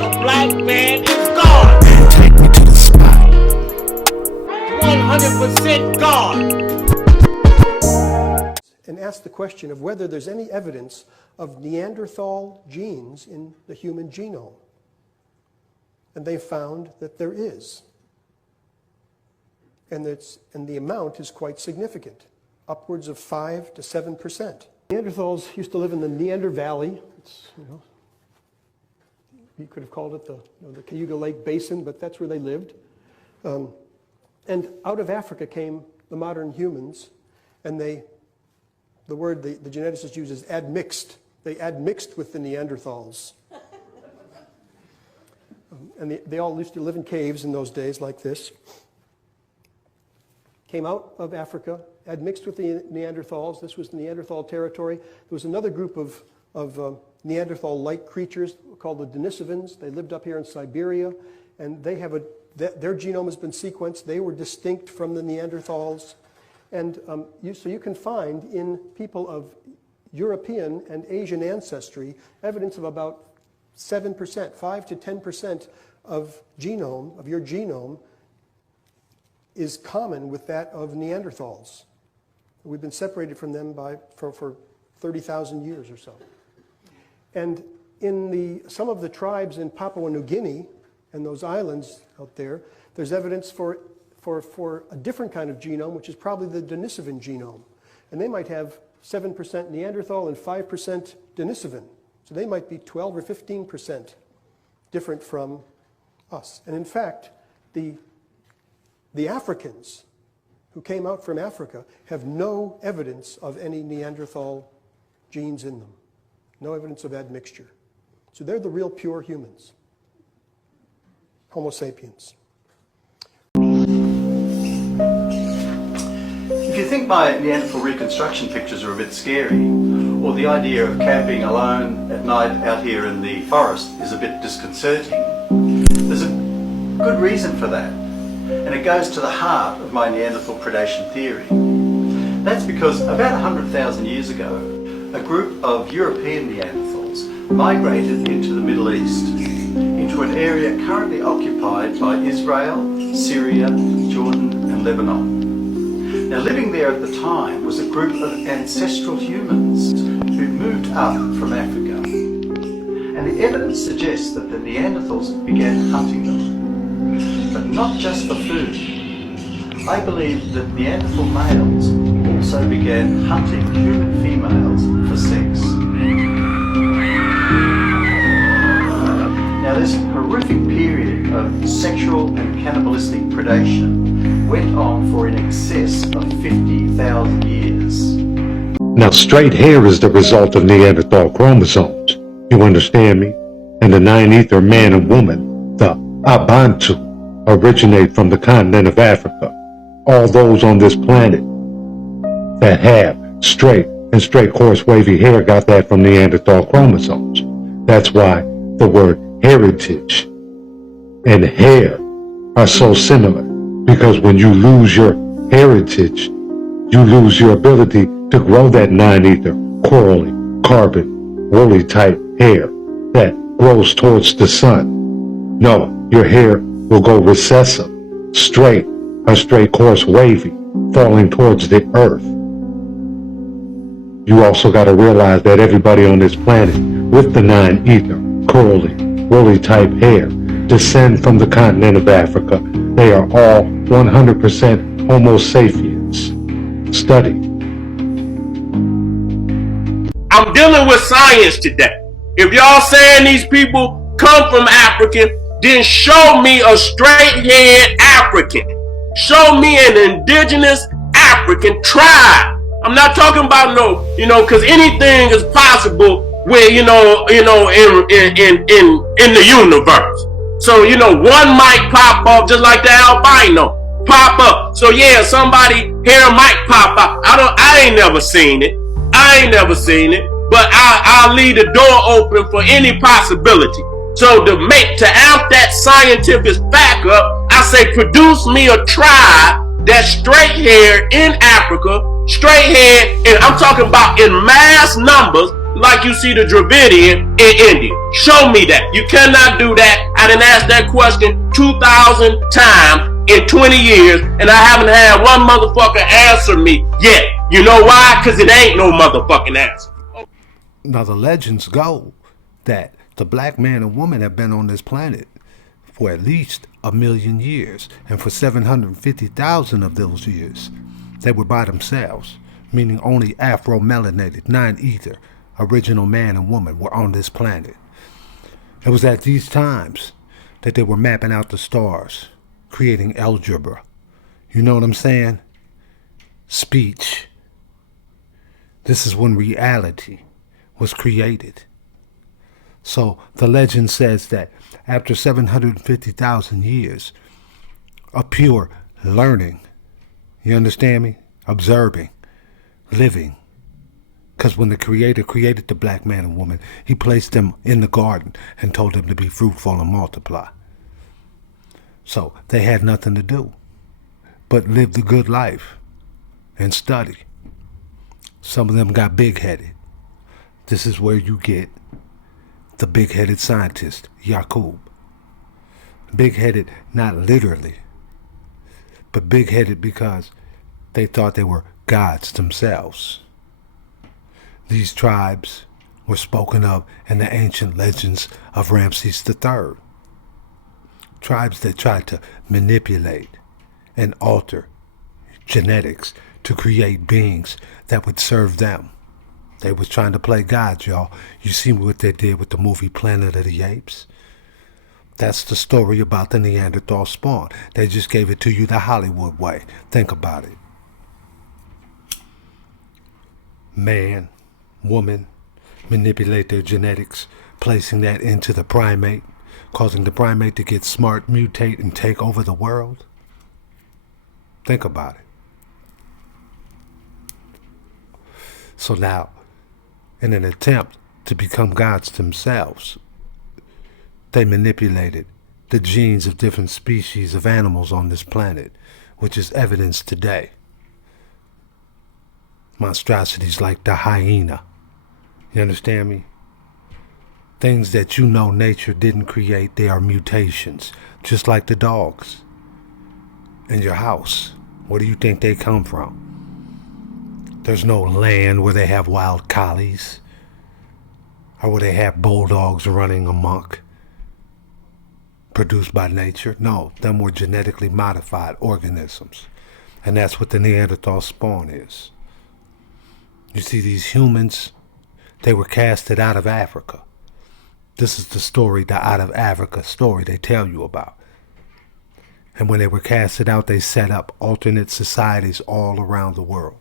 The black man is gone. Take me to the spot. 100% gone. And ask the question of whether there's any evidence of Neanderthal genes in the human genome. And they found that there is. And the amount is quite significant, upwards of 5 to 7%. Neanderthals used to live in the Neander Valley. It's, you could have called it the Cayuga Lake Basin, but that's where they lived. And out of Africa came the modern humans, and the word the geneticist uses, admixed. They admixed with the Neanderthals. And they all used to live in caves in those days like this. Came out of Africa, admixed with the Neanderthals. This was Neanderthal territory. There was another group of Neanderthal-like creatures called the Denisovans. They lived up here in Siberia, and they have their genome has been sequenced. They were distinct from the Neanderthals. And so you can find in people of European and Asian ancestry evidence of about 7%, 5 to 10% of your genome is common with that of Neanderthals. We've been separated from them for 30,000 years or so. And in some of the tribes in Papua New Guinea and those islands out there, there's evidence for a different kind of genome, which is probably the Denisovan genome. And they might have 7% Neanderthal and 5% Denisovan. So they might be 12 or 15% different from us. And in fact, the Africans who came out from Africa have no evidence of any Neanderthal genes in them. No evidence of admixture. So they're the real pure humans. Homo sapiens. If you think my Neanderthal reconstruction pictures are a bit scary, or the idea of camping alone at night out here in the forest is a bit disconcerting, there's a good reason for that. And it goes to the heart of my Neanderthal predation theory. That's because about 100,000 years ago, a group of European Neanderthals migrated into the Middle East, into an area currently occupied by Israel, Syria, Jordan, and Lebanon. Now, living there at the time was a group of ancestral humans who moved up from Africa. And the evidence suggests that the Neanderthals began hunting them, but not just for food. I believe that Neanderthal males also began hunting human females for sex. Now, this horrific period of sexual and cannibalistic predation went on for in excess of 50,000 years. Now, straight hair is the result of Neanderthal chromosomes. You understand me? And the 9 ether man and woman, the Abantu, originate from the continent of Africa. All those on this planet that have straight and straight coarse wavy hair got that from Neanderthal chromosomes. That's why the word heritage and hair are so similar, because when you lose your heritage, you lose your ability to grow that 9 ether, corally, carbon, woolly type hair that grows towards the sun. No, your hair will go recessive, straight, or straight coarse wavy, falling towards the earth. You also got to realize that everybody on this planet with the 9 ether, curly, woolly type hair descend from the continent of Africa. They are all 100% Homo sapiens. Study. I'm dealing with science today. If y'all saying these people come from Africa, then show me a straight-haired African. Show me an indigenous African tribe. I'm not talking about because anything is possible where, in the universe. So, one might pop off just like the albino pop up. So yeah, somebody hair might pop out. I ain't never seen it. But I'll leave the door open for any possibility. So to amp that scientific back up, I say produce me a tribe that's straight hair in Africa, straight hair, and I'm talking about in mass numbers, like you see the Dravidian in India. Show me that. You cannot do that. I done asked that question 2,000 times in 20 years, and I haven't had one motherfucker answer me yet. You know why? Because it ain't no motherfucking answer. Now, the legends go that the black man and woman have been on this planet for at least 1 million years, and for 750,000 of those years, they were by themselves, meaning only Afro-melanated, non-ether, original man and woman were on this planet. It was at these times that they were mapping out the stars, creating algebra. You know what I'm saying? Speech. This is when reality was created. So the legend says that after 750,000 years of pure learning, you understand me? Observing, living. Because when the Creator created the black man and woman, he placed them in the garden and told them to be fruitful and multiply. So they had nothing to do but live the good life and study. Some of them got big-headed. This is where you get the big-headed scientist, Yakub. Big-headed, not literally, but big-headed because they thought they were gods themselves. These tribes were spoken of in the ancient legends of Ramses III. Tribes that tried to manipulate and alter genetics to create beings that would serve them. They was trying to play gods, y'all. You see what they did with the movie Planet of the Apes? That's the story about the Neanderthal spawn. They just gave it to you the Hollywood way. Think about it. Man, woman, manipulate their genetics, placing that into the primate, causing the primate to get smart, mutate, and take over the world. Think about it. So now, in an attempt to become gods themselves, they manipulated the genes of different species of animals on this planet, which is evidenced today. Monstrosities like the hyena. You understand me? Things that you know nature didn't create, they are mutations, just like the dogs in your house. Where do you think they come from? There's no land where they have wild collies or where they have bulldogs running amok, produced by nature. No, them were genetically modified organisms. And that's what the Neanderthal spawn is. You see, these humans, they were casted out of Africa. This is the story, the out of Africa story they tell you about. And when they were casted out, they set up alternate societies all around the world.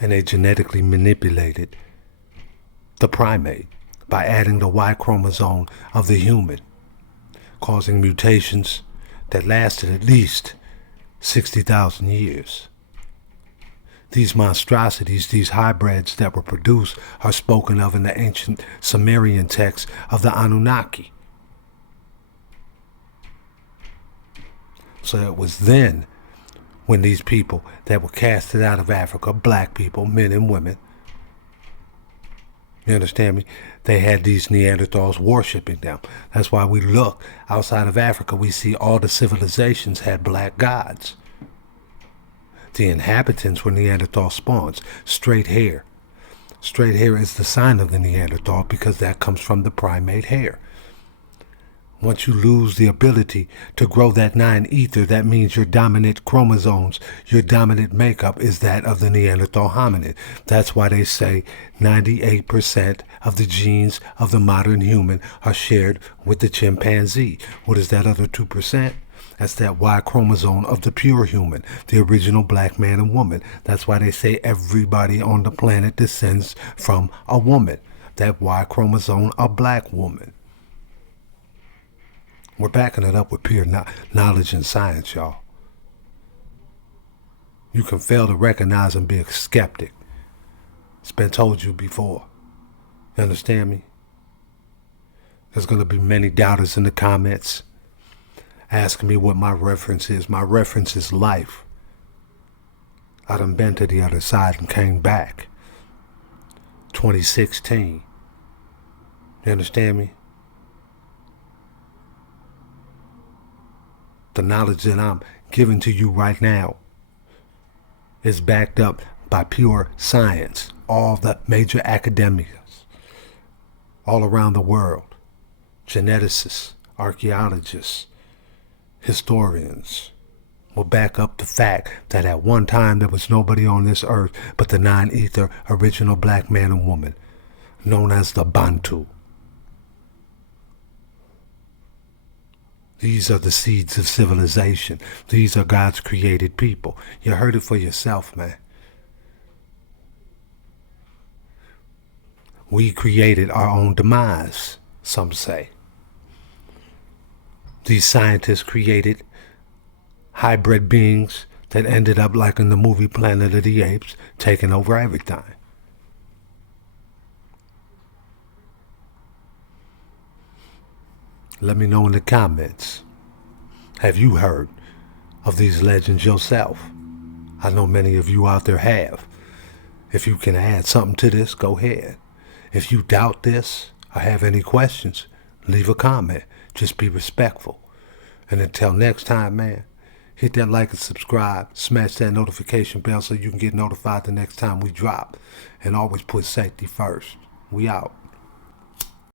And they genetically manipulated the primate by adding the Y chromosome of the human, causing mutations that lasted at least 60,000 years. These monstrosities, these hybrids that were produced, are spoken of in the ancient Sumerian texts of the Anunnaki. So it was then when these people that were casted out of Africa, black people, men and women, you understand me? They had these Neanderthals worshiping them. That's why we look outside of Africa, we see all the civilizations had black gods. The inhabitants were Neanderthal spawns, straight hair. Straight hair is the sign of the Neanderthal because that comes from the primate hair. Once you lose the ability to grow that 9-ether, that means your dominant chromosomes, your dominant makeup is that of the Neanderthal hominid. That's why they say 98% of the genes of the modern human are shared with the chimpanzee. What is that other 2%? That's that Y chromosome of the pure human, the original black man and woman. That's why they say everybody on the planet descends from a woman. That Y chromosome, a black woman. We're backing it up with pure knowledge and science, y'all. You can fail to recognize and be a skeptic. It's been told you before. You understand me? There's going to be many doubters in the comments asking me what my reference is. My reference is life. I done been to the other side and came back. 2016. You understand me? The knowledge that I'm giving to you right now is backed up by pure science. All the major academics all around the world, geneticists, archaeologists, historians, will back up the fact that at one time there was nobody on this earth but the non-ether original black man and woman, known as the Bantu. These are the seeds of civilization. These are God's created people. You heard it for yourself, man. We created our own demise, some say. These scientists created hybrid beings that ended up like in the movie Planet of the Apes, taking over everything. Let me know in the comments. Have you heard of these legends yourself? I know many of you out there have. If you can add something to this, go ahead. If you doubt this or have any questions, leave a comment. Just be respectful. And until next time, man, hit that like and subscribe. Smash that notification bell so you can get notified the next time we drop. And always put safety first. We out.